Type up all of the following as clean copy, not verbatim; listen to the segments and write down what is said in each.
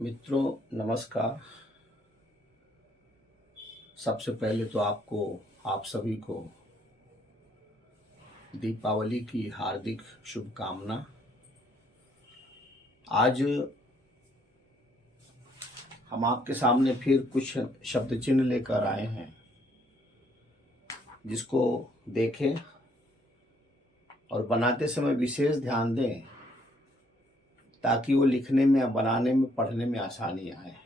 मित्रों नमस्कार। सबसे पहले तो आप सभी को दीपावली की हार्दिक शुभकामना। आज हम आपके सामने फिर कुछ शब्द चिन्ह लेकर आए हैं, जिसको देखें और बनाते समय विशेष ध्यान दें ताकि वो लिखने में, बनाने में, पढ़ने में आसानी आए।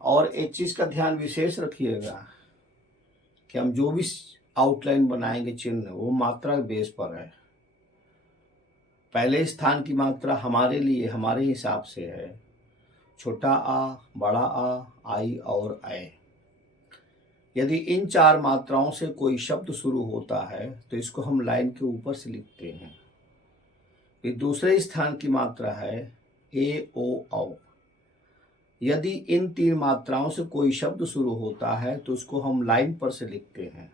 और एक चीज़ का ध्यान विशेष रखिएगा कि हम जो भी आउटलाइन बनाएंगे चिन्ह, वो मात्रा के बेस पर है। पहले स्थान की मात्रा हमारे लिए, हमारे हिसाब से है छोटा आ, बड़ा आ, आई और ऐ। यदि इन चार मात्राओं से कोई शब्द शुरू होता है तो इसको हम लाइन के ऊपर से लिखते हैं। फिर दूसरे स्थान की मात्रा है ए, ओ, औ। यदि इन तीन मात्राओं से कोई शब्द शुरू होता है तो उसको हम लाइन पर से लिखते हैं।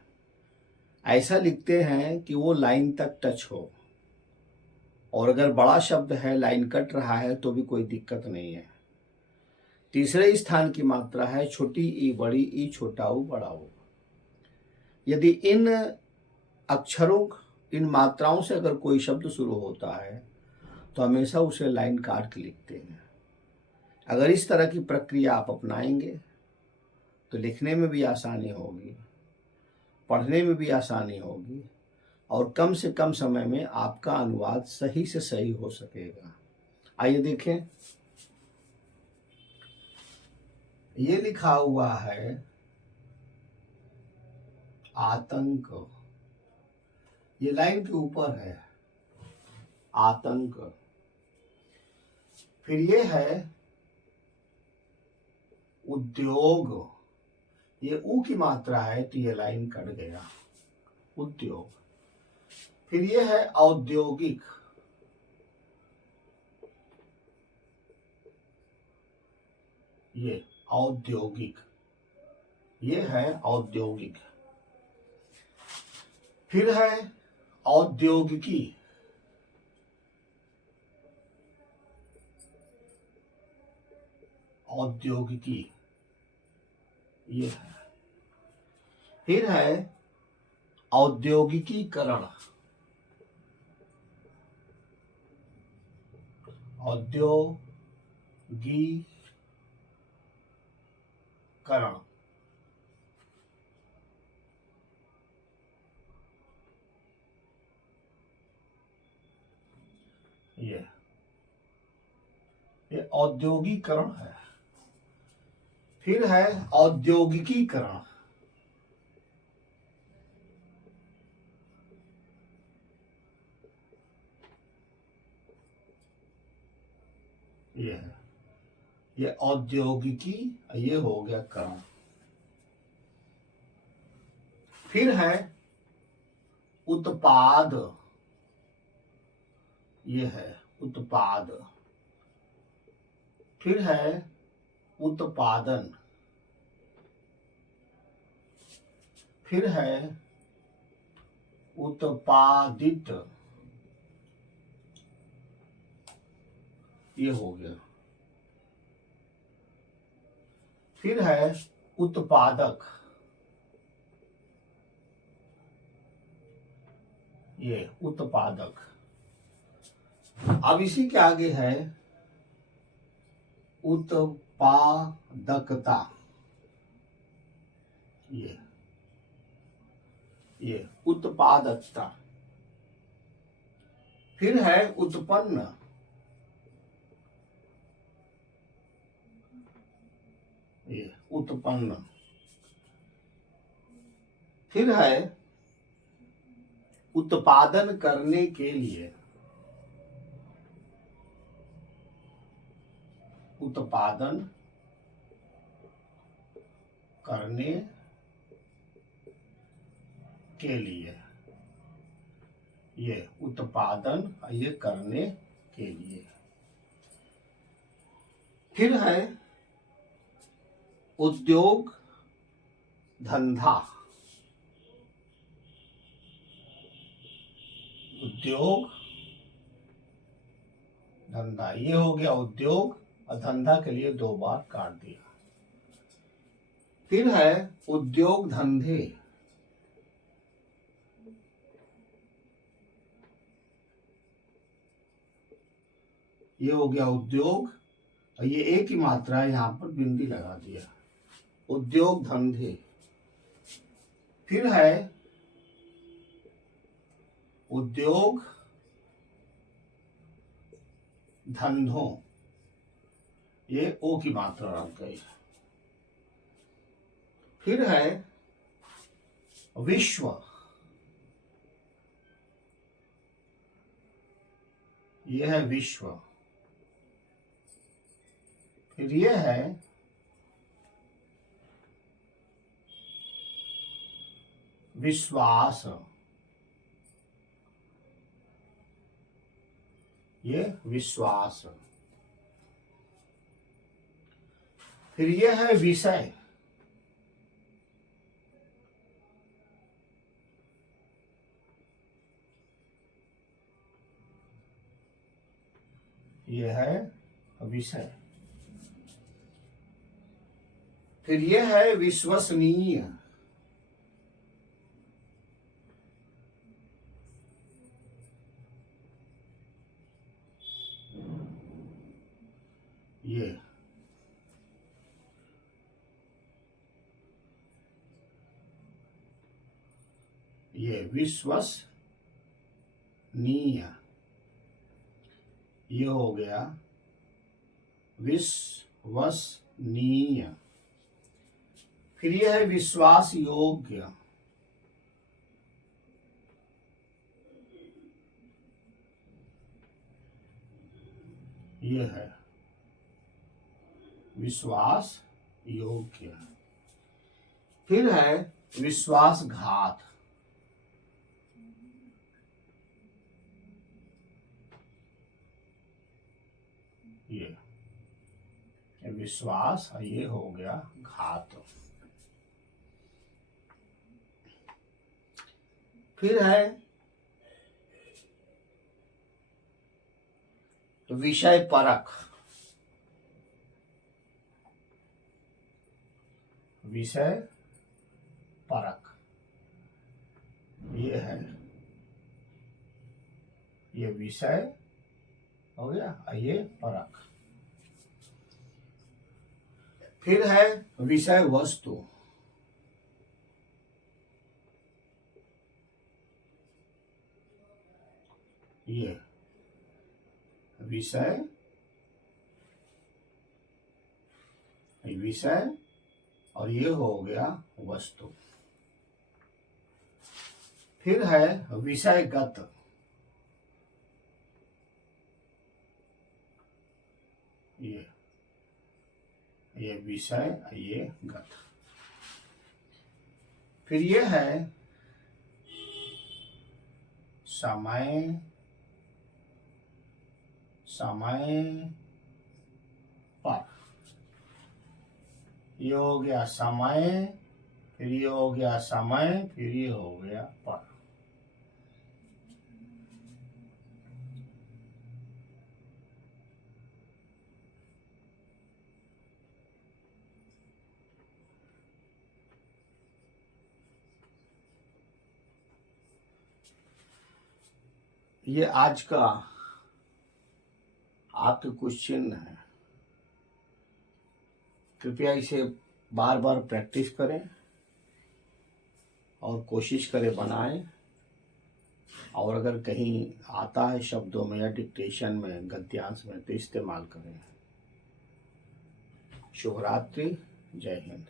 ऐसा लिखते हैं कि वो लाइन तक टच हो, और अगर बड़ा शब्द है, लाइन कट रहा है, तो भी कोई दिक्कत नहीं है। तीसरे स्थान की मात्रा है छोटी ई, बड़ी ई, छोटा ऊ, बड़ा ऊ। यदि इन अक्षरों, इन मात्राओं से अगर कोई शब्द शुरू होता है तो हमेशा उसे लाइन काट के लिखते हैं। अगर इस तरह की प्रक्रिया आप अपनाएंगे तो लिखने में भी आसानी होगी, पढ़ने में भी आसानी होगी, और कम से कम समय में आपका अनुवाद सही से सही हो सकेगा। आइए देखें, ये लिखा हुआ है आतंक। ये लाइन के ऊपर है आतंक। फिर ये है उद्योग। ये ऊ की मात्रा है तो ये लाइन कट गया, उद्योग। फिर ये है औद्योगिक। ये औद्योगिक, ये है औद्योगिक। फिर है औद्योगिकी। औद्योगिकी ये है। फिर है औद्योगिकीकरण। औद्योगिकरण। ये औद्योगिकरण है। फिर है औद्योगिकीकरण। ये है, ये औद्योगिकी, ये हो गया करण। फिर है उत्पाद। ये है उत्पाद। फिर है उत्पादन। फिर है उत्पादित। ये हो गया। फिर है उत्पादक। ये उत्पादक। अब इसी के आगे है उत्पादकता। ये उत्पादकता। फिर है उत्पन्न। ये उत्पन्न। फिर है उत्पादन करने के लिए। उत्पादन करने के लिए। ये उत्पादन, ये करने के लिए। फिर है उद्योग धंधा। उद्योग धंधा, ये हो गया उद्योग और धंधा के लिए 2 बार काट दिया। फिर है उद्योग धंधे, ये हो गया उद्योग और ये एक ही मात्रा है, यहां पर बिंदी लगा दिया, उद्योग धंधे। फिर है उद्योग धंधों, ये ओ की मात्रा रख गई। फिर है विश्व, ये है विश्व। फिर ये है विश्वास, ये विश्वास। फिर ये है विषय, ये है विषय। फिर ये है विश्वसनीय, ये विश्वसनीय, ये हो गया विश्वसनीय। फिर यह है विश्वास योग्य, ये है विश्वास योग्य। फिर है विश्वासघात, ये विश्वास, ये हो गया घात। फिर है विषय परक, विषय परक, ये है, ये विषय हो गया, ये परक। फिर है विषय वस्तु, ये विषय, विषय और ये हो गया वस्तु। फिर है विषयगत, ये विषय, ये गत। फिर ये है समय, समय पर, ये हो गया समय, फिर ये हो गया समय, फिर ये हो गया पर। ये आज का आपके कुछ चिन्ह है, कृपया इसे बार बार प्रैक्टिस करें और कोशिश करें बनाएं। और अगर कहीं आता है शब्दों में या डिक्टेशन में, गद्यांश में, तो इस्तेमाल करें। शुभ रात्रि, जय हिंद।